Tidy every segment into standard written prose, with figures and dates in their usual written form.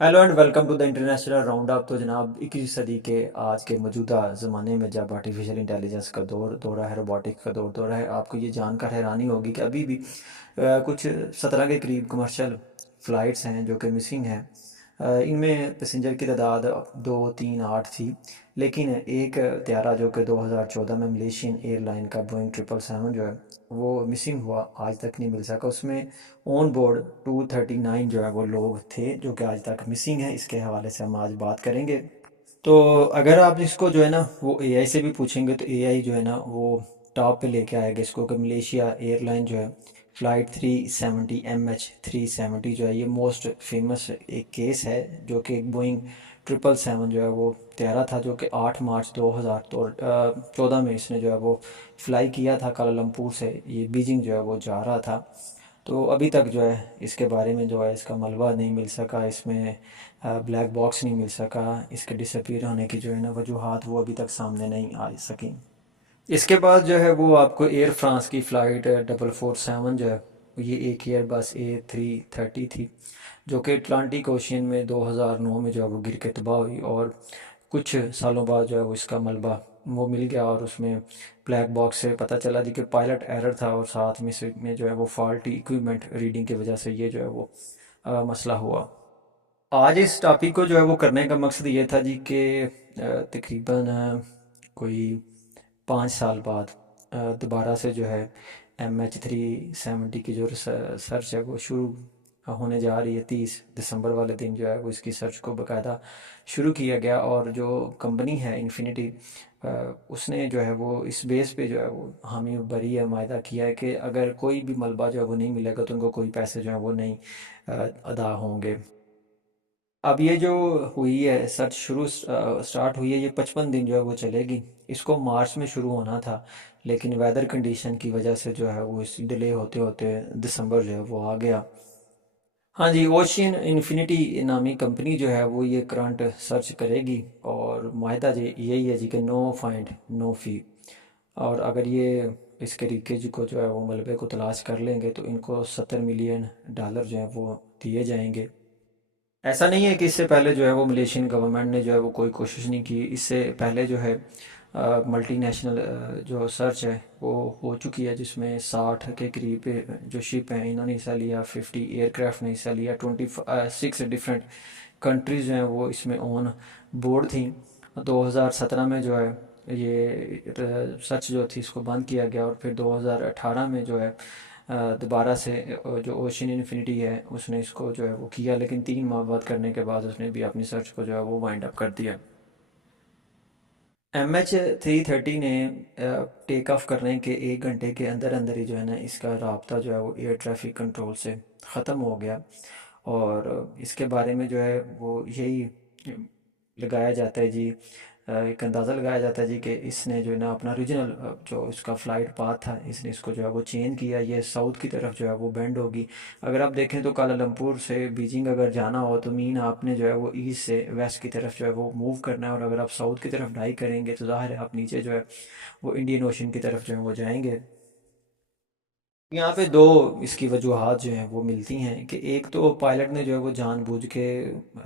Hello and welcome to the international round up. तो जनाब 21वीं सदी के आज के मौजूदा ज़माने में जब आर्टिफिशियल इंटेलिजेंस का दौर है, रोबोटिक्स का दौर है, आपको ये जानकर हैरानी होगी कि अभी भी कुछ 17 के करीब कमर्शियल फ़्लाइट्स हैं जो कि मिसिंग हैं। इनमें पैसेंजर की तादाद 238 थी, लेकिन एक त्यारा जो कि 2014 में मलेशियन एयरलाइन का बोइंग 777 जो है वो मिसिंग हुआ, आज तक नहीं मिल सका। उसमें ऑन बोर्ड 239 जो है वो लोग थे जो कि आज तक मिसिंग है। इसके हवाले से हम आज बात करेंगे। तो अगर आप इसको जो है ना वो एआई से भी पूछेंगे तो एआई जो है ना वो टॉप पे लेके आएगा इसको कि मलेशिया एयरलाइन जो है फ़्लाइट 370 MH370 जो है ये मोस्ट फेमस एक केस है, जो कि एक बोइंग 777 जो है वो तैयारा था, जो कि 8 मार्च 2014 में इसने जो है वो फ्लाई किया था कालालमपुर से। ये बीजिंग जो है वो जा रहा था। तो अभी तक जो है इसके बारे में जो है इसका मलबा नहीं मिल सका, इसमें ब्लैक बॉक्स नहीं मिल सका। इसके डिसअपीयर होने की जो है ना वजूहात वो अभी तक सामने नहीं आ सकी। इसके बाद जो है वो आपको एयर फ्रांस की फ़्लाइट 447 जो है ये एक एयर बस A330 थी, जो कि अटलांटिक ओशियन में 2009 में जो है वो गिर के तबाह हुई। और कुछ सालों बाद जो है वो इसका मलबा वो मिल गया और उसमें ब्लैक बॉक्स से पता चला जी कि पायलट एरर था, और साथ में जो है वो फॉल्टी इक्विपमेंट रीडिंग की वजह से ये जो है वो मसला हुआ। आज इस टॉपिक को जो है वो करने का मकसद ये था जी कि तकरीबन कोई 5 साल बाद दोबारा से जो है MH370 की जो सर्च है वो शुरू होने जा रही है। 30 दिसंबर वाले दिन जो है वो इसकी सर्च को बाकायदा शुरू किया गया, और जो कंपनी है इन्फिनिटी उसने जो है वो इस बेस पे जो है वो हामी भरी है, मायदा किया है कि अगर कोई भी मलबा जो है वो नहीं मिलेगा तो उनको कोई पैसे जो है वो नहीं अदा होंगे। अब ये जो हुई है सर्च स्टार्ट हुई है, ये 55 दिन जो है वो चलेगी। इसको मार्च में शुरू होना था, लेकिन वेदर कंडीशन की वजह से जो है वो इस डिले होते होते दिसंबर जो है वो आ गया। हाँ जी, ओशियन इन्फिनिटी नामी कंपनी जो है वो ये करंट सर्च करेगी, और माहिदा जी यही है जी कि नो फाइंड नो फी। और अगर ये इसके लीकेज को जो है वो मलबे को तलाश कर लेंगे तो इनको $70 मिलियन जो है वो दिए जाएंगे। ऐसा नहीं है कि इससे पहले जो है वो मलेशियन गवर्नमेंट ने जो है वो कोई कोशिश नहीं की। इससे पहले जो है मल्टीनेशनल जो सर्च है वो हो चुकी है, जिसमें 60 के करीब जो शिप हैं इन्होंने हिस्सा लिया, 50 एयरक्राफ्ट ने हिस्सा लिया, 26 डिफरेंट कंट्रीज़ जो हैं वो इसमें ऑन बोर्ड थी। 2017 में जो है ये सर्च जो थी इसको बंद किया गया, और फिर 2018 में जो है दोबारा से जो ओशियन इन्फिनिटी है उसने इसको जो है वो किया, लेकिन 3 माह बाद करने के बाद उसने भी अपनी सर्च को जो है वो वाइंड अप कर दिया। MH330 ने टेक ऑफ करने के 1 घंटे के अंदर अंदर ही जो है ना इसका राब्ता जो है वो एयर ट्रैफिक कंट्रोल से ख़त्म हो गया। और इसके बारे में जो है वो यही लगाया जाता है जी, एक अंदाज़ा लगाया जाता है जी कि इसने जो है ना अपना रीजनल जो इसका फ़्लाइट पाथ था इसने इसको जो है वो चेंज किया। ये साउथ की तरफ जो है वो बेंड होगी। अगर आप देखें तो कालालमपुर से बीजिंग अगर जाना हो तो मीन आपने जो है वो ईस्ट से वेस्ट की तरफ जो है वो मूव करना है, और अगर आप साउथ की तरफ ढाई करेंगे तो ज़ाहिर है आप नीचे जो है वो इंडियन ओशन की तरफ जो है वो जाएंगे। यहाँ पे दो इसकी वजूहात जो हैं वो मिलती हैं कि एक तो पायलट ने जो है वो जानबूझ के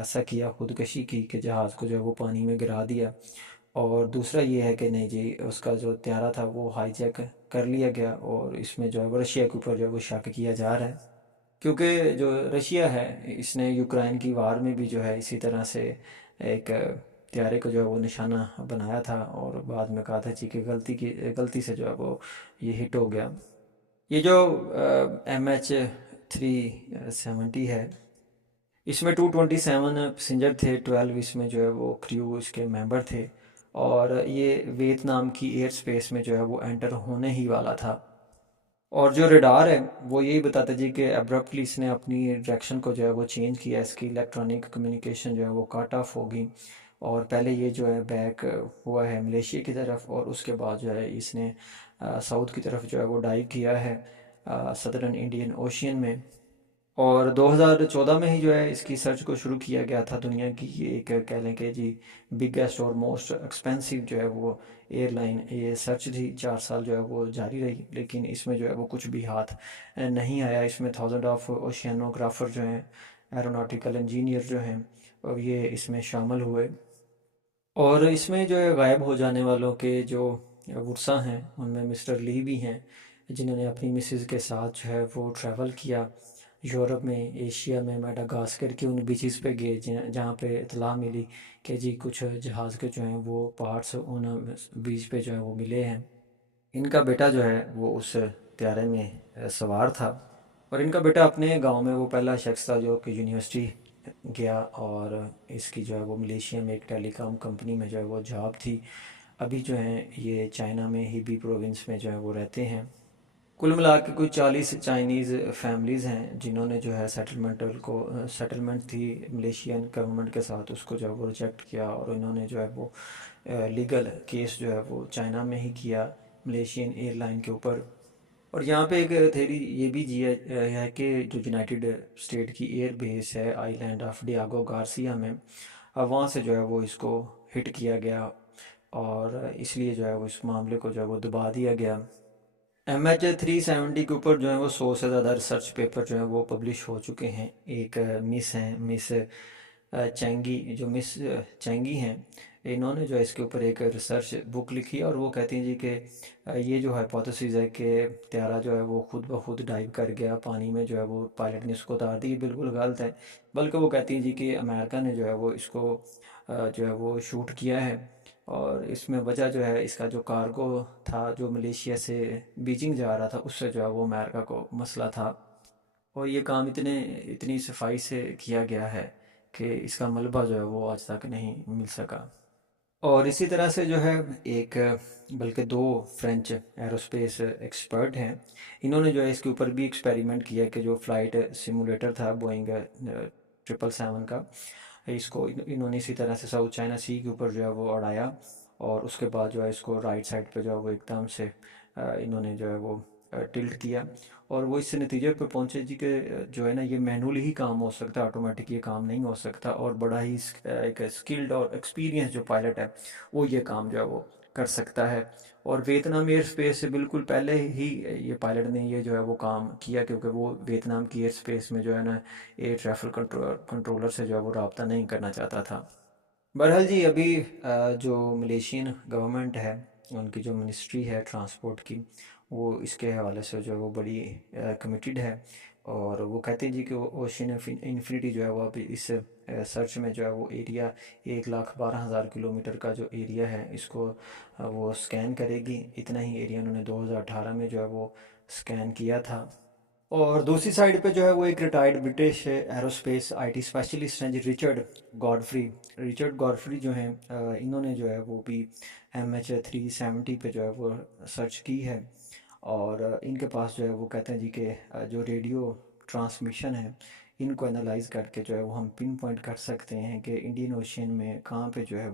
ऐसा किया, खुदकशी की कि जहाज़ को जो है वो पानी में गिरा दिया। और दूसरा ये है कि नहीं जी उसका जो त्यारा था वो हाईजैक कर लिया गया, और इसमें जो है वो रशिया के ऊपर जो है वो शक किया जा रहा है। क्योंकि जो रशिया है इसने यूक्रेन की वार में भी जो है इसी तरह से एक त्यारे को जो है वो निशाना बनाया था, और बाद में कहा था जी कि गलती से जो है वो ये हिट हो गया। ये जो MH370 है इसमें 227 पैसेंजर थे, 12 इसमें जो है वो क्रू इसके मेंबर थे। और ये वियतनाम की एयर स्पेस में जो है वो एंटर होने ही वाला था। और जो रडार है वो यही बताता जी कि अब्रप्टली इसने अपनी डायरेक्शन को जो है वो चेंज किया, इसकी इलेक्ट्रॉनिक कम्युनिकेशन जो है वो कट ऑफ होगी। और पहले ये जो है बैक हुआ है मलेशिया की तरफ, और उसके बाद जो है इसने साउथ की तरफ जो है वो डाइव किया है सदर्न इंडियन ओशियन में। और 2014 में ही जो है इसकी सर्च को शुरू किया गया था। दुनिया की ये एक कह लें कि जी बिगेस्ट और मोस्ट एक्सपेंसिव जो है वो एयरलाइन ये सर्च थी। 4 साल जो है वो जारी रही, लेकिन इसमें जो है वो कुछ भी हाथ नहीं आया। इसमें थाउजेंड ऑफ ओशियानोग्राफर जो हैं एरोनॉटिकल इंजीनियर जो हैं और ये इसमें शामिल हुए। और इसमें जो है गायब हो जाने वालों के जो वर्सा हैं उनमें मिस्टर ली भी हैं, जिन्होंने अपनी मिसेज़ के साथ जो है वो ट्रैवल किया यूरोप में, एशिया में, मेडागास्कर की उन बीचेस पे गए जहाँ पे इतला मिली कि जी कुछ जहाज़ के जो हैं वो पार्ट्स उन बीच पे जो है वो मिले हैं। इनका बेटा जो है वो उस त्यारे में सवार था, और इनका बेटा अपने गांव में वो पहला शख्स था जो कि यूनिवर्सिटी गया, और इसकी जो है वो मलेशिया में एक टेलीकॉम कंपनी में जो है वो जॉब थी। अभी जो है ये चाइना में हिबी प्रोविंस में जो है वो रहते हैं। कुल मिला के कुछ 40 चाइनीज़ फैमिलीज़ हैं जिन्होंने जो है सेटलमेंट थी मलेशियन गवर्नमेंट के साथ, उसको जो है वो रिजेक्ट किया, और इन्होंने जो है वो लीगल केस जो है वो चाइना में ही किया मलेशियन एयरलाइन के ऊपर। और यहाँ पे एक थेरी ये भी जी है कि जो यूनाइटेड स्टेट की एयर बेस है आइलैंड ऑफ डियागो गार्सिया में, वहाँ से जो है वो इसको हिट किया गया, और इसलिए जो है वो इस मामले को जो है वो दबा दिया गया। MH370 के ऊपर जो है वो 100 से ज़्यादा रिसर्च पेपर जो है वो पब्लिश हो चुके हैं। एक मिस हैं, मिस चैंगी, जो मिस चैंगी हैं, इन्होंने जो है इसके ऊपर एक रिसर्च बुक लिखी, और वो कहती हैं जी कि ये जो हाइपोथेसिस है कि त्यारा जो है वो खुद ब खुद डाइव कर गया पानी में, जो है वो पायलट ने उसको उतार दी, ये बिल्कुल गलत है। बल्कि वो कहती हैं जी कि अमेरिका ने जो है वो इसको जो है वो शूट किया है, और इसमें वजह जो है इसका जो कार्गो था जो मलेशिया से बीजिंग जा रहा था, उससे जो है वो अमेरिका को मसला था। और ये काम इतनी सफाई से किया गया है कि इसका मलबा जो है वो आज तक नहीं मिल सका। और इसी तरह से जो है एक, बल्कि दो फ्रेंच एरोस्पेस एक्सपर्ट हैं, इन्होंने जो है इसके ऊपर भी एक्सपेरिमेंट किया कि जो फ़्लाइट सिमुलेटर था बोइंग 777 का, इसको इन्होंने इसी तरह से साउथ चाइना सी के ऊपर जो है वो उड़ाया, और उसके बाद जो है इसको राइट साइड पे जो है वो एकदम से इन्होंने जो है वो टिल्ट किया, और वो इस नतीजे पे पहुंचे जी कि जो है ना ये मैनुअली ही काम हो सकता है, ऑटोमेटिक ये काम नहीं हो सकता, और बड़ा ही एक स्किल्ड और एक्सपीरियंस जो पायलट है वो ये काम जो है वो कर सकता है। और वियतनाम एयर स्पेस से बिल्कुल पहले ही ये पायलट ने ये जो है वो काम किया, क्योंकि वो वियतनाम की एयर स्पेस में जो है ना एयर ट्रैफिक कंट्रोलर से जो है वो रब्ता नहीं करना चाहता था। बहरहाल जी अभी जो मलेशियन गवर्नमेंट है, उनकी जो मिनिस्ट्री है ट्रांसपोर्ट की, वो इसके हवाले से जो है वो बड़ी कमिटेड है, और वो कहते हैं जी कि ओशन इन्फिनिटी जो है वो अभी इस सर्च में जो है वो एरिया 1,12,000 किलोमीटर का जो एरिया है इसको वो स्कैन करेगी। इतना ही एरिया उन्होंने 2018 में जो है वो स्कैन किया था। और दूसरी साइड पे जो है वो एक retired British aerospace IT specialist हैं जी, रिचर्ड गॉडफ्री जो हैं, इन्होंने जो है वो भी MH370 पे जो है वो सर्च की है, और इनके पास जो है वो कहते हैं जी कि जो रेडियो ट्रांसमिशन है इनको एनालाइज करके जो है वो हम पिन पॉइंट कर सकते हैं कि इंडियन ओशियन में कहाँ पे जो है